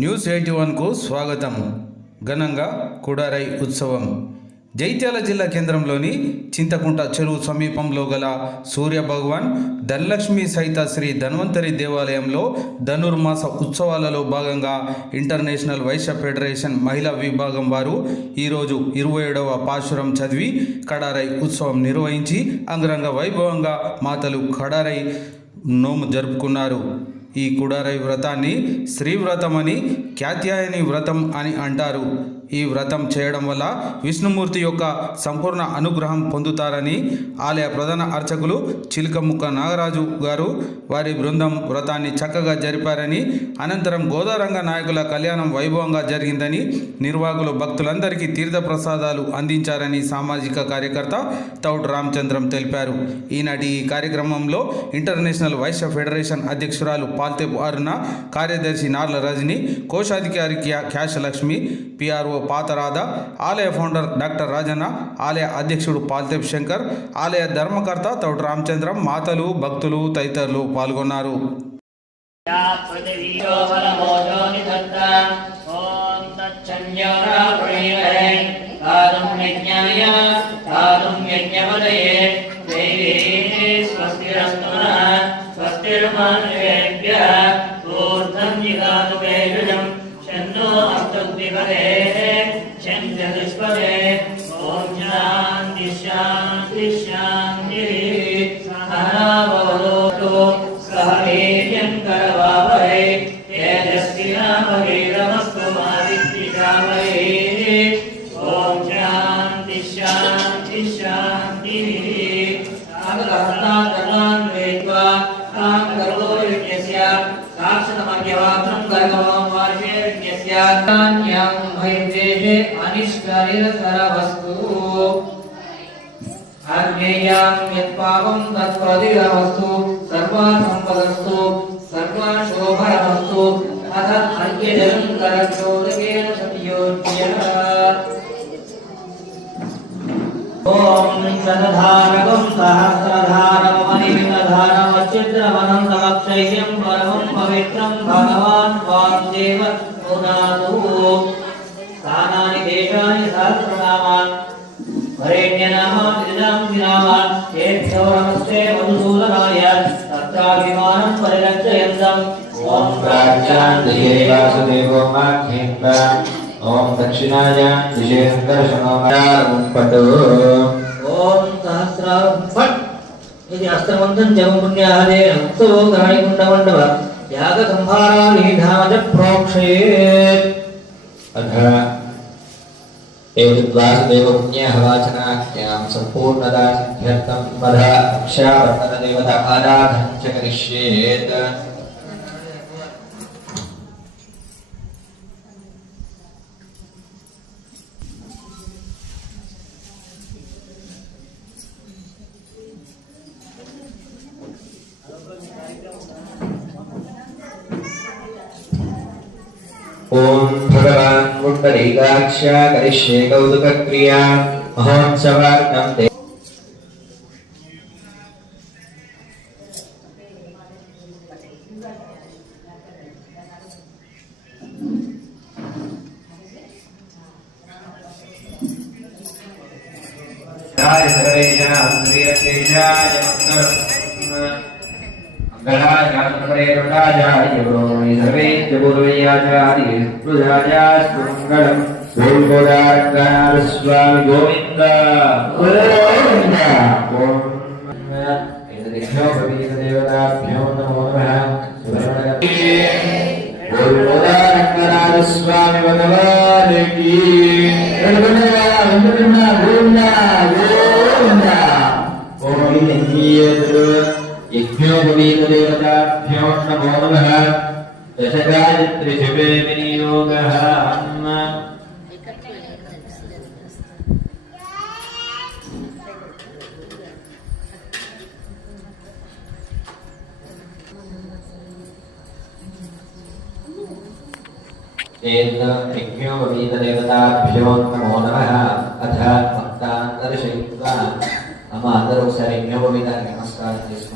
News eighty వన్కు స్వాగతం. ఘనంగా కుడారై ఉత్సవం. జైత్యాల జిల్లా కేంద్రంలోని చింతకుంట చెరువు సమీపంలో గల సూర్య భగవాన్ ధనలక్ష్మి సహిత శ్రీ ధన్వంతరి దేవాలయంలో ధనుర్మాస ఉత్సవాలలో భాగంగా ఇంటర్నేషనల్ వైశ్య ఫెడరేషన్ మహిళా విభాగం వారు ఈరోజు ఇరవై ఏడవ పాశురం చదివి కడారై ఉత్సవం నిర్వహించి అంగరంగ వైభవంగా మాతలు కడారై నోము జరుపుకున్నారు. ఈ కుడారై వ్రతాన్ని స్త్రీ వ్రతం అని ఖ్యాత్యాయని వ్రతం అని అంటారు. ఈ వ్రతం చేయడం వల్ల విష్ణుమూర్తి యొక్క సంపూర్ణ అనుగ్రహం పొందుతారని ఆలయ ప్రధాన అర్చకులు చిలకముక్క నాగరాజు గారు వారి బృందం వ్రతాన్ని చక్కగా జరిపారని అనంతరం గోదారంగ నాయకుల కళ్యాణం వైభవంగా జరిగిందని నిర్వాహకులు భక్తులందరికీ తీర్థప్రసాదాలు అందించారని సామాజిక కార్యకర్త తౌడ్ రామచంద్రం తెలిపారు. ఈనాటి ఈ కార్యక్రమంలో ఇంటర్నేషనల్ వైశ్య ఫెడరేషన్ అధ్యక్షురాలు ಪಾಲ್ತೆಬ್ ಅರ್ನ ಕಾರ್ಯದರ್ಶಿ ನಾರ್ಲ ರಜನಿ ಕೋಶಾಧಿಕಾರಿ ಕ್ಯಾಶ పిఆర్ఓ పాతరాధ ఆలయ ఫౌండర్ డాక్టర్ రాజన్న ఆలయ అధ్యక్షుడు పాల్తేప్ శంకర్ ఆలయ ధర్మకర్త తౌడు రామచంద్రం మాతలు భక్తులు తదితరులు పాల్గొన్నారు. స్వస్తిరస్తు స్వస్తిర్మాన్ बलमोजो निधत्ता ॐ तच्छन्योरावृणीमहे कालं यज्ञाय कालं यज्ञपदये देवी स्वस्तिरस्तु नः स्वस्तिर्मानुषेभ्यः ऊर्ध्वं जिगातु वैरुजं शन्नो अस्तुग्निपदे शञ्चतुष्पदे వస్తు ఆజ్ఞేయాం యత్పావం తత్ప్రతిరవస్తు సర్వాసంపదస్తు సర్వాశోభరవస్తు అథ అర్ఘ్యజలం కరచోదకేన సతియోజ్య ఓం సనధారకం సహస్రధారమణిమిధారమచ్యుద్రవనం తమక్షయ్యం పరమం పవిత్రం భగవాన్ దేశాన్ని సహస్ర वरेण्य नाम दिनाम दिनाम एक नमस्ते बंधुलनाय तत्काभिमानं परिरक्षयन्तम् ओम प्राच्यां दिये वासुदेवो माख्यं ओम दक्षिणाय विजयं दर्शनोमायां पटो ओम सहस्र पट इति अस्त्रवन्दं जपं पुण्याहरेण उत्सवो ग्रहाणि कुण्डमण्डव यागसंहाराभिधामच प्रोक्षयेत् अथ एतद्वासुदेवपुण्यहवाचनाख्यां सम्पूर्णदासिद्ध्यर्थं वध अक्षावर्तनदेवत आराधं च करिष्येत्। ॐ कैकाक्ष्या करिष्ये कौतुकक्रिया। महोत्सवार्थं ते सर्वेषां प्रियतेषाय गणाय श्रीरक्षेशाय मङ्गलाचार्यपरेरुटाचार्यो सर्वे च पूर्वैयाचार्ये सुजायास्तुमङ्गलम् गोल्गोदारङ्गारस्वामि गोविन्द गोविन्द ॐ एतदिभ्यो प्रवीतदेवताभ्यो नमो नमः सुब्रह्मण्य गोल्गोदारङ्गनाथस्वामि भगवान् की ्योपवीतदेवताभ्यो नमो नमः दशगायत्रिशुभे विनियोगः यज्ञोपवीतदेवताभ्यो नमो नमः अथ भक्तान्तर्शयित्वा मम अन्तरोक्सरे यज्ञोपवीतानि नमस्कारः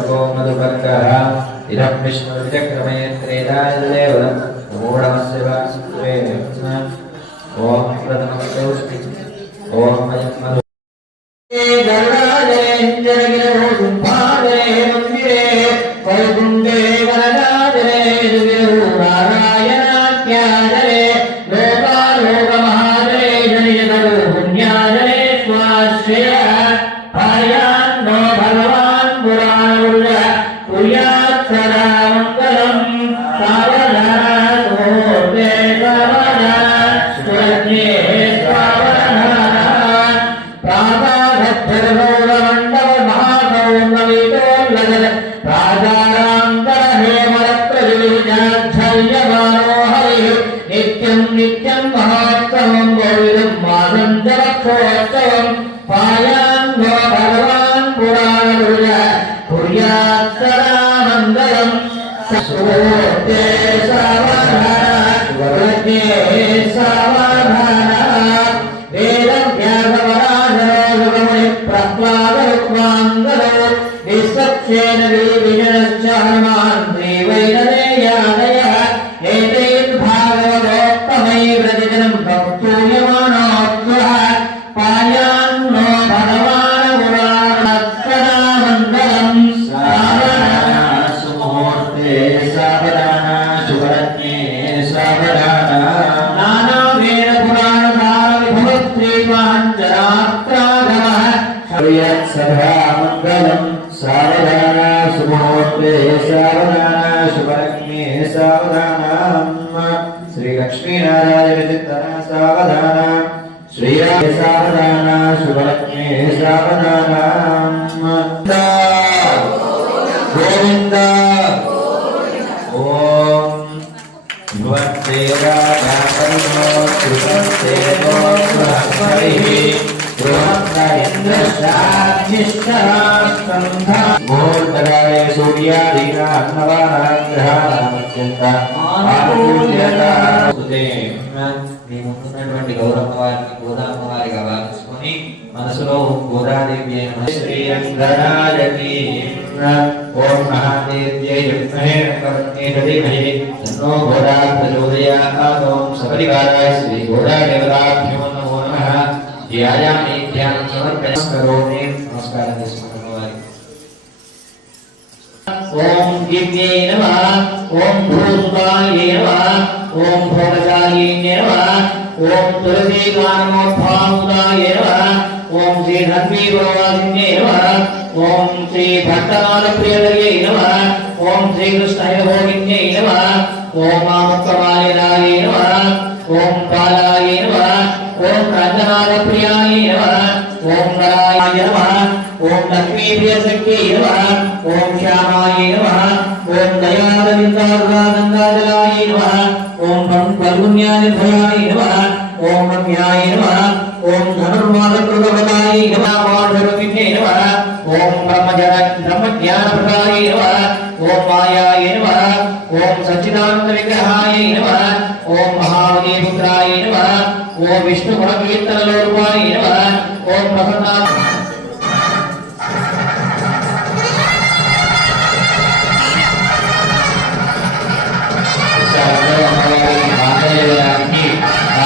विष्णुचक्रमे त्रेदादेव मूढमस्य वा सूत्रे ॐ प्रथमस्य उष्टि ॐ वयं मधु Yeah. సోతే సావధాన వరజ్ఞే మనసులో మీ ముందున్నటువంటి గౌరమ్మ వారిని గోదామ్మ వారిగా భావించుకొని మనసులో గోదాదేవి అయిన శ్రీరంగరాజకి ఓం మహాదేవ్యై విద్మహే రంగవత్యై ధీమహి తన్నో గోదా ప్రచోదయాత్ ఓం సపరివారాయ శ్రీ గోదా దేవతాభ్యో నమో నమః ధ్యాయామి ధ్యానం సమర్పయామి నమస్కారం చేసుకుంటున్న వారికి ఓం దివ్యై నమః ఓం భూసుతాయై నమః ఓం భోగశాలిన్యై నమః ఓం తులసీగానమోద్భాముదాయ నమః ఓం శ్రీ ధన్వీపురవాసిన్యై నమః ఓం శ్రీ భట్టనాథ ప్రియదయై నమ ఓం శ్రీకృష్ణయ భోగిన్యై నమః ఓం మాముక్తమాలినాయ నమ ఓం బాలాయ నమ ఓం రంగనాథ ప్రియాయ నమ ఓం నరాయ నమ ఓం లక్ష్మీ ప్రియ ప్రియశక్తియై నమ ఓం శ్యామాయ నమ ఓం దయాదవిందారుణానందాజలాయ నమ ఓం పరుణ్యాయ భయాయ నమ ఓం రమ్యాయ నమ విష్ణు గుణకీర్తన రూపాయ నమః ఓం ప్రసన్నా మాంగళ్యానికి ఆ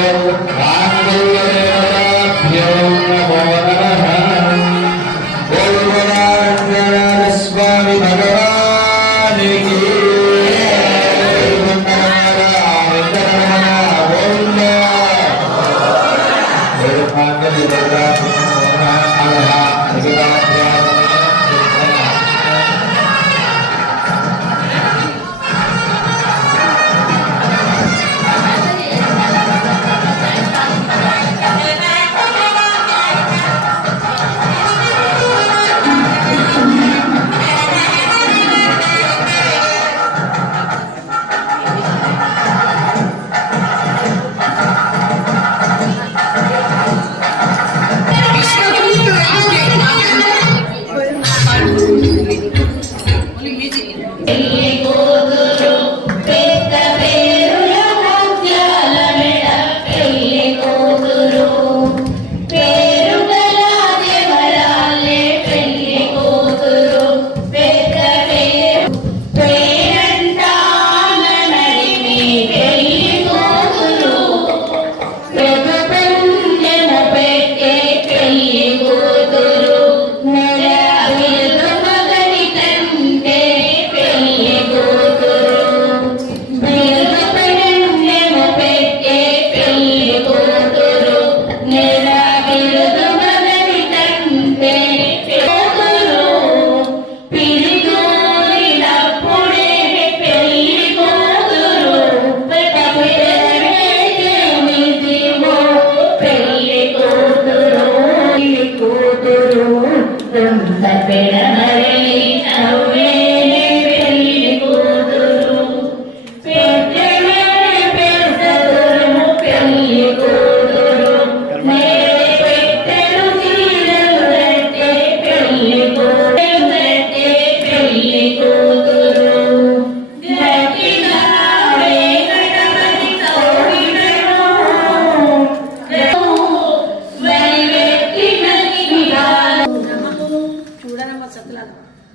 தற்பெணவர்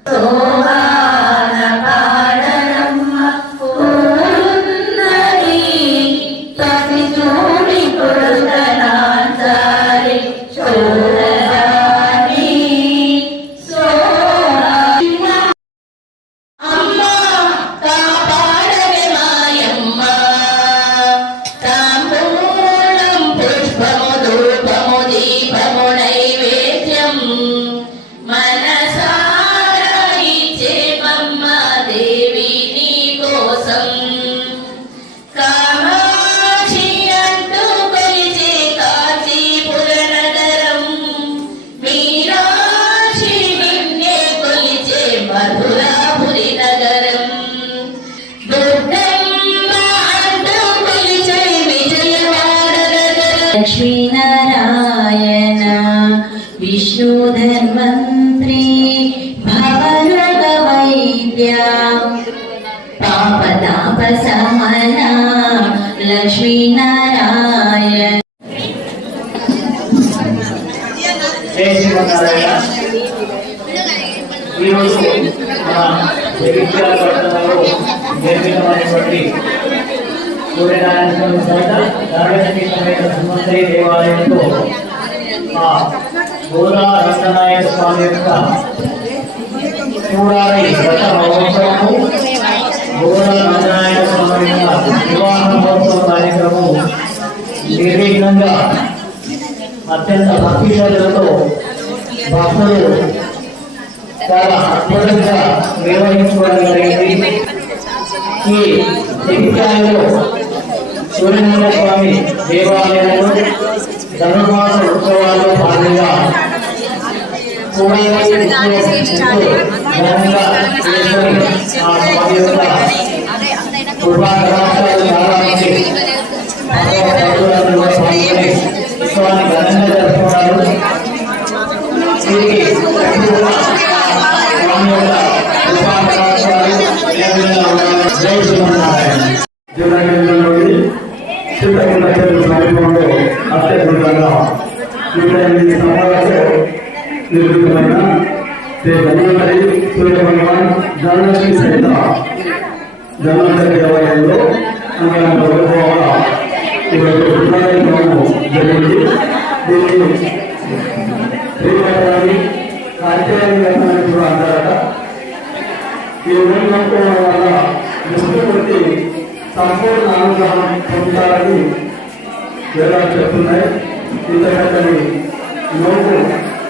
Oh. సమన లక్ష్మీనారాయణ ఈరోజు నిర్మితమైనటువంటి సూర్యనారాయణ స్వామి సహిత సుమంత్రి దేవాలయంలో ఆ గోదా రంగనాయక స్వామి యొక్క చూడాలి గత మహోత్సవము గోదా రంగనాయక స్వామి యొక్క వివాహ మహోత్సవ కార్యక్రమం నిర్విఘ్నంగా అత్యంత భక్తి భక్తులు చాలా అద్భుతంగా నిర్వహించుకోవడం జరిగింది. ఈ జగిత్యాలలో సూర్యనారాయణ స్వామి దేవాలయంలో ధనుర్మాస ఉత్సవాల్లో భాగంగా చూడాలి ఆ స్వామి యొక్క కృపాకటాక్షాలు చాలా మంది భగవద్భక్తులందరూ కూడా పాల్గొని ఉత్సవాన్ని ఘనంగా జరుపుకున్నారు దీనికి ప్రతిగా స్వామి యొక్క కృపాకటాక్షాలు ఏ విధంగా ఉండాలో జై శ్రీమన్నారాయణ జిల్లా కేంద్రంలోని చింతకుంట చెరువు సమీపంలో అత్యద్భుతంగా నూట ఎనిమిది స్తంభాలతో నిర్మితమైన శ్రీ ధన్వంతరి సూర్య భగవాన్ ధనలక్ష్మి సహిత ధన్వంతరి జరిగింది దీన్ని శ్రీవారి కార్యక్రమం కూడా అంటారట ఈ ఊరి వల్ల విష్ణుమూర్తి సంపూర్ణ అనుగ్రహం పొందుతారని వేదాలు చెప్తున్నాయి ఇంతకంటే నోకు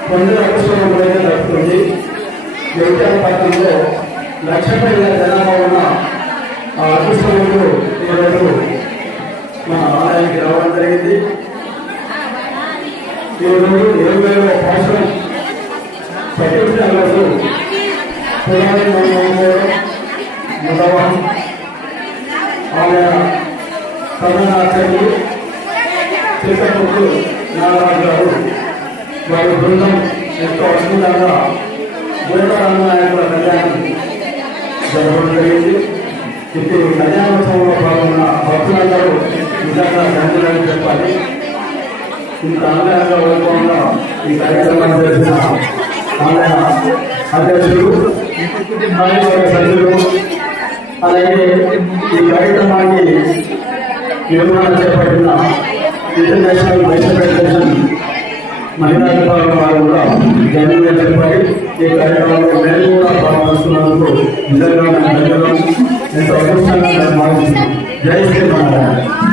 పొందిన అదృష్టంలోనే జరుగుతుంది వ్యక్తుల పట్టణంలో లక్ష పైన జనాభా ఉన్న ఆ అదృష్టంలో ఈరోజు మా ఆలయానికి రావడం జరిగింది. ఈరోజు ఇరవై వేల సంవత్సరం సంఘాల సంఘులని చెప్పాలి ఈ కాంగ్రెస్ రూపంలో ఈ కార్యక్రమం చేసిన అధ్యక్షులు సభ్యులు అలాగే ఈ కార్యక్రమాన్ని నిర్మాణం చేపట్టిన ఇంటర్నేషనల్ వైస్ ఫెడరేషన్ మహిళా విభాగం వారు కూడా ధన్యవాదాలు చెప్పాలి ఈ కార్యక్రమంలో మేము కూడా పాల్గొస్తున్నందుకు నిజంగా మేము ఎంతో అదృష్టంగా భావిస్తున్నాం. జై శ్రీమన్నారాయణ